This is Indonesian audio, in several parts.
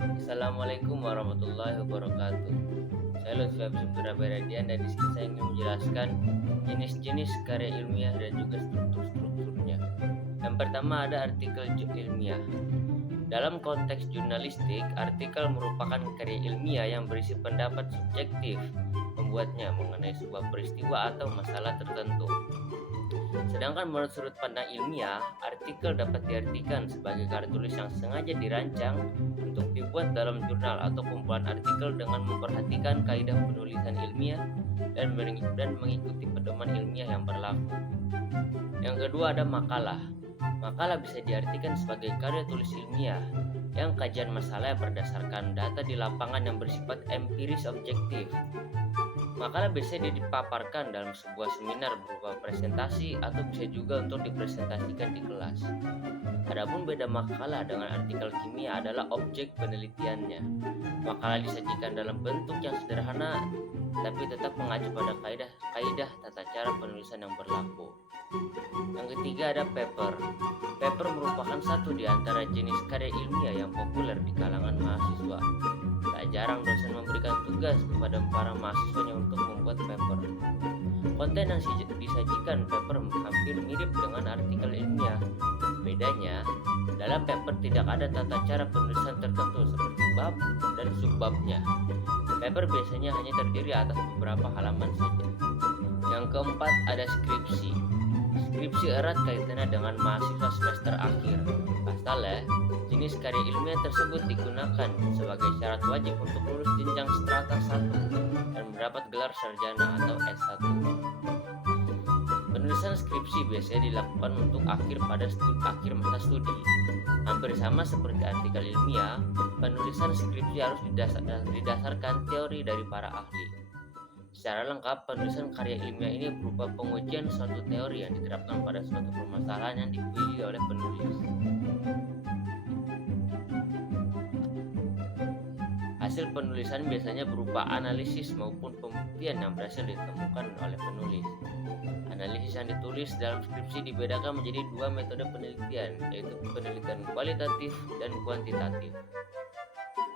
Assalamualaikum warahmatullahi wabarakatuh. Saya Lutfi Abdul Beradian dan di sini saya ingin menjelaskan jenis-jenis karya ilmiah dan juga struktur-strukturnya. Yang pertama ada artikel ilmiah. Dalam konteks jurnalistik, artikel merupakan karya ilmiah yang berisi pendapat subjektif pembuatnya mengenai sebuah peristiwa atau masalah tertentu. Sedangkan menurut sudut pandang ilmiah, artikel dapat diartikan sebagai karya tulis yang sengaja dirancang untuk dibuat dalam jurnal atau kumpulan artikel dengan memperhatikan kaidah penulisan ilmiah dan mengikuti pedoman ilmiah yang berlaku. Yang kedua ada makalah. Makalah bisa diartikan sebagai karya tulis ilmiah yang kajian masalah berdasarkan data di lapangan yang bersifat empiris objektif. Makalah biasanya dipaparkan dalam sebuah seminar berupa presentasi atau bisa juga untuk dipresentasikan di kelas. Adapun beda makalah dengan artikel kimia adalah objek penelitiannya. Makalah disajikan dalam bentuk yang sederhana tapi tetap mengacu pada kaidah tata cara penulisan yang berlaku. Yang ketiga ada paper. Paper merupakan satu di antara jenis karya ilmiah yang populer di kalangan mahasiswa. Tak jarang dosen memberikan tugas kepada para mahasiswanya untuk membuat paper. Konten yang disajikan paper hampir mirip dengan artikel ilmiah. Bedanya, dalam paper tidak ada tata cara penulisan tertentu seperti bab dan subbabnya. Paper biasanya hanya terdiri atas beberapa halaman saja. Yang keempat ada skripsi. Skripsi erat kaitannya dengan mahasiswa semester akhir. Pasalnya, jenis karya ilmiah tersebut digunakan sebagai syarat wajib untuk lulus jenjang strata 1 dan mendapat gelar sarjana atau S1. Penulisan skripsi biasanya dilakukan untuk akhir masa studi. Hampir sama seperti artikel ilmiah, penulisan skripsi harus didasarkan teori dari para ahli. Secara lengkap, penulisan karya ilmiah ini berupa pengujian suatu teori yang diterapkan pada suatu permasalahan yang dipilih oleh penulis. Hasil penulisan biasanya berupa analisis maupun pembuktian yang berhasil ditemukan oleh penulis. Analisis yang ditulis dalam skripsi dibedakan menjadi dua metode penelitian, yaitu penelitian kualitatif dan kuantitatif.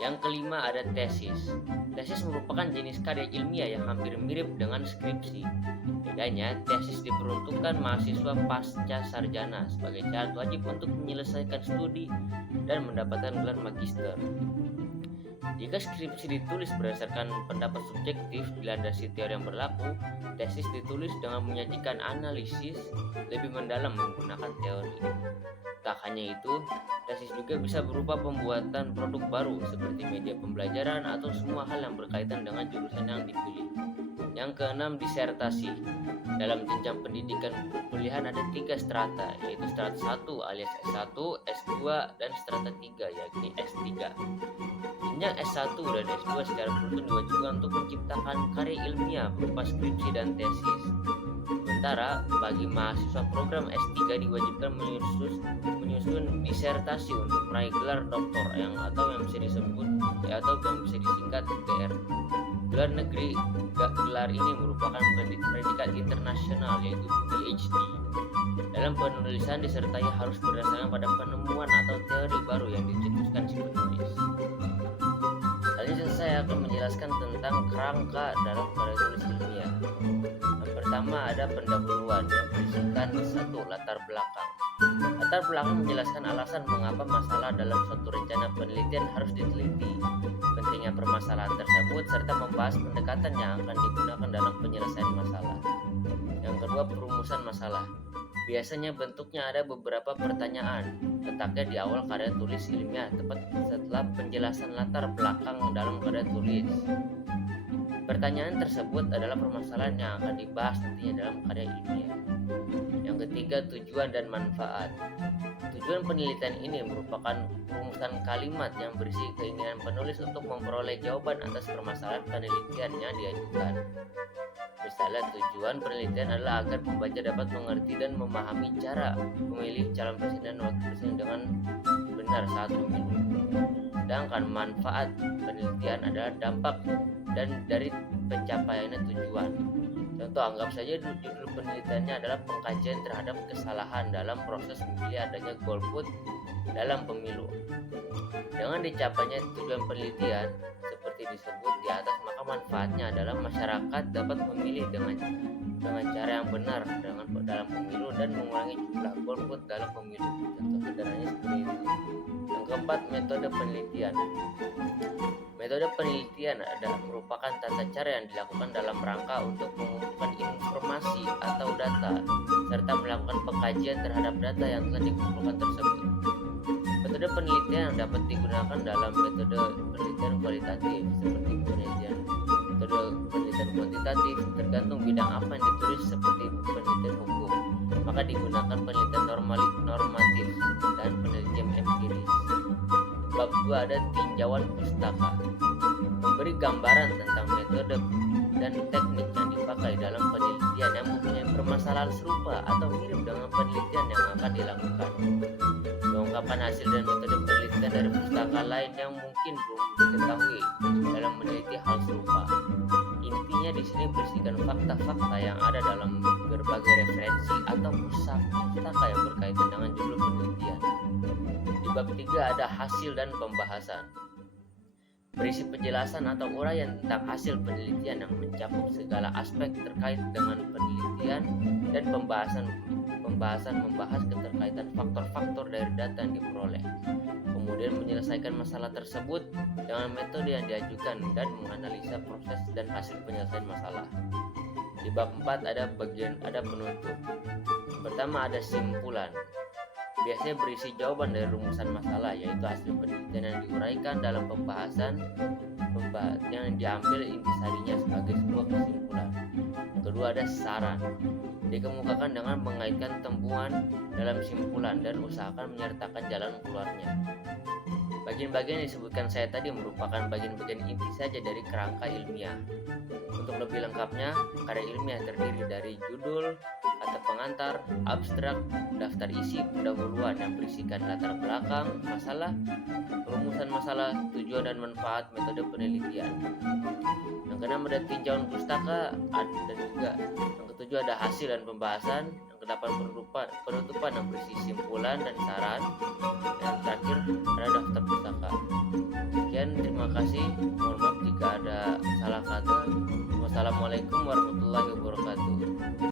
Yang kelima ada tesis. Tesis merupakan jenis karya ilmiah yang hampir mirip dengan skripsi. Bedanya, tesis diperuntukkan mahasiswa pasca sarjana sebagai syarat wajib untuk menyelesaikan studi dan mendapatkan gelar magister. Jika skripsi ditulis berdasarkan pendapat subjektif dilandasi teori yang berlaku, tesis ditulis dengan menyajikan analisis lebih mendalam menggunakan teori. Tak hanya itu, tesis juga bisa berupa pembuatan produk baru seperti media pembelajaran atau semua hal yang berkaitan dengan jurusan yang dipilih. Yang keenam, disertasi. Dalam jenjang pendidikan perkuliahan ada 3 strata, yaitu strata 1 alias S1, S2, dan strata 3 yakni S3. Jenjang S1 dan S2 secara beruntun diwajibkan untuk menciptakan karya ilmiah berupa skripsi dan tesis. Sementara bagi mahasiswa program S3 diwajibkan menyusun disertasi untuk meraih gelar doktor yang bisa disingkat GR. Gelar negeri gelar ini merupakan predikat internasional yaitu PhD. Dalam penulisan disertai harus berdasarkan pada penemuan atau teori baru yang dicetuskan si penulis. Selanjutnya saya akan menjelaskan tentang kerangka dalam karya tulis ilmiah. Yang pertama ada pendahuluan yang berisikan 1. Latar belakang. Latar belakang menjelaskan alasan mengapa masalah dalam suatu rencana penelitian harus diteliti, pentingnya permasalahan tersebut, serta membahas pendekatan yang akan digunakan dalam penyelesaian masalah. Yang kedua, perumusan masalah. Biasanya bentuknya ada beberapa pertanyaan, letaknya di awal karya tulis ilmiah, tepat setelah penjelasan latar belakang dalam karya tulis. Pertanyaan tersebut adalah permasalahan yang akan dibahas nantinya dalam karya ilmiah. Yang ketiga, tujuan dan manfaat. Tujuan penelitian ini merupakan rumusan kalimat yang berisi keinginan penulis untuk memperoleh jawaban atas permasalahan penelitian yang diajukan. Misalnya, tujuan penelitian adalah agar pembaca dapat mengerti dan memahami cara memilih calon presiden dan wakil presiden dengan benar saat pemilu. Sedangkan manfaat penelitian adalah dampak dan dari pencapaiannya tujuan. Contoh, anggap saja judul penelitiannya adalah pengkajian terhadap kesalahan dalam proses memilih adanya golput dalam pemilu. Dengan dicapainya tujuan penelitian seperti disebut di atas, maka manfaatnya adalah masyarakat dapat memilih dengan cara yang benar dalam pemilu dan mengurangi jumlah golput dalam pemilu. Contoh sederhananya seperti itu. Yang keempat, metode penelitian. Metode penelitian merupakan tata cara yang dilakukan dalam rangka untuk mengumpulkan informasi atau data serta melakukan pengkajian terhadap data yang telah dikumpulkan tersebut. Metode penelitian yang dapat digunakan dalam metode penelitian kualitatif seperti metode penelitian kuantitatif tergantung bidang apa yang ditulis, seperti penelitian hukum, maka digunakan penelitian normatif dan penelitian empiris. Bab 2 ada tinjauan pustaka, memberi gambaran tentang metode dan teknik yang dipakai dalam penelitian yang mempunyai permasalahan serupa atau mirip dengan penelitian yang akan dilakukan. Mengungkapkan hasil dan metode penelitian dari pustaka lain yang mungkin belum diketahui dalam meneliti hal serupa. Intinya di sini berisikan fakta-fakta yang ada dalam berbagai referensi atau pustaka yang berkaitan dengan judul penelitian. Di bab 3 ada hasil dan pembahasan. Berisi penjelasan atau uraian tentang hasil penelitian yang mencakup segala aspek terkait dengan penelitian, dan pembahasan membahas keterkaitan faktor-faktor dari data yang diperoleh. Kemudian menyelesaikan masalah tersebut dengan metode yang diajukan dan menganalisa proses dan hasil penyelesaian masalah. Di bab 4 ada penutup. Pertama ada simpulan. Biasanya berisi jawaban dari rumusan masalah, yaitu hasil penelitian yang diuraikan dalam pembahasan yang diambil intisarinya sebagai sebuah kesimpulan. Kedua ada saran. Dikemukakan dengan mengaitkan temuan dalam simpulan dan usahakan menyertakan jalan keluarnya. Bagian-bagian yang disebutkan saya tadi merupakan bagian-bagian inti saja dari kerangka ilmiah. Untuk lebih lengkapnya, karya ilmiah terdiri dari judul, kata pengantar, abstrak, daftar isi pendahuluan yang berisikan latar belakang masalah, rumusan masalah, tujuan dan manfaat metode penelitian. Yang keenam ada tinjauan pustaka, dan juga yang ketujuh ada hasil dan pembahasan. Yang kedelapan penutupan yang berisi simpulan dan saran. Yang